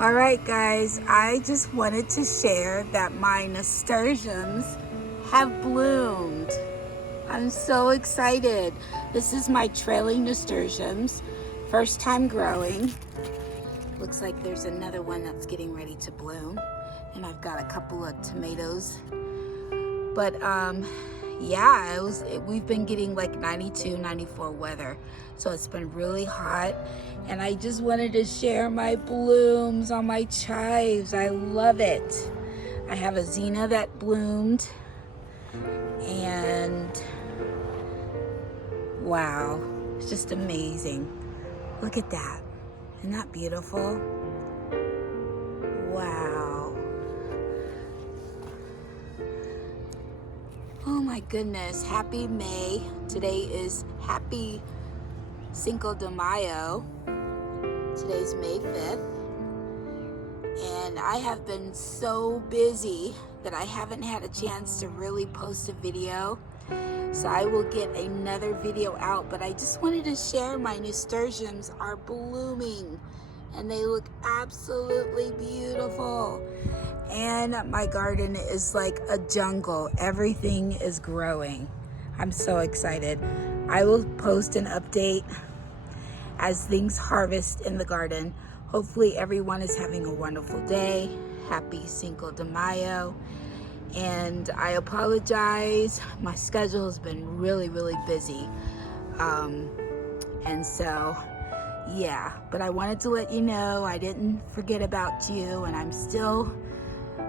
All right, guys, I just wanted to share that my nasturtiums have bloomed. I'm so excited. This is my trailing nasturtiums, first time growing. Looks like there's another one that's getting ready to bloom, and I've got a couple of tomatoes. But yeah, we've been getting like 92, 94 weather, so it's been really hot, and I just wanted to share my blooms on my chives. I love it. I have a Xena that bloomed, and wow, it's just amazing. Look at that. Isn't that beautiful? Wow. Oh my goodness, happy May. Today is happy Cinco de Mayo. Today's May 5th. And I have been so busy that I haven't had a chance to really post a video. So I will get another video out, but I just wanted to share my nasturtiums are blooming and they look absolutely beautiful. And my garden is like a jungle. Everything is growing. I'm so excited. I will post an update as things harvest in the garden. Hopefully everyone is having a wonderful day. Happy Cinco de Mayo. And I apologize. My schedule has been really busy. And so, yeah. But I wanted to let you know I didn't forget about you, and I'm still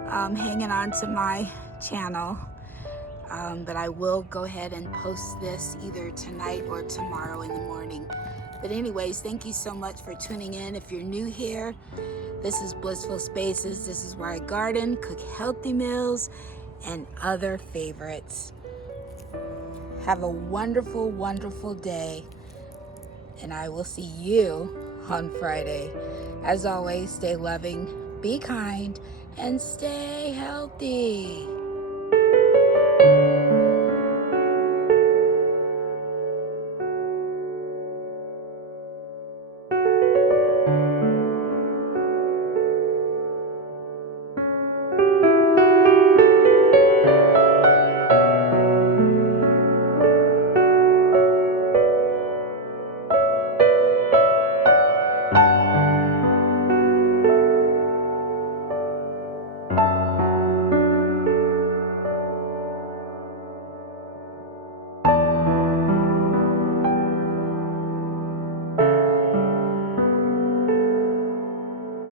hanging on to my channel, but I will go ahead and post this either tonight or tomorrow in the morning. But anyways, thank you so much for tuning in. If you're new here, this is Blissful Spaces. This is where I garden, cook healthy meals, and other favorites. Have a wonderful day, and I will see you on Friday. As always, stay loving, be kind, and stay healthy.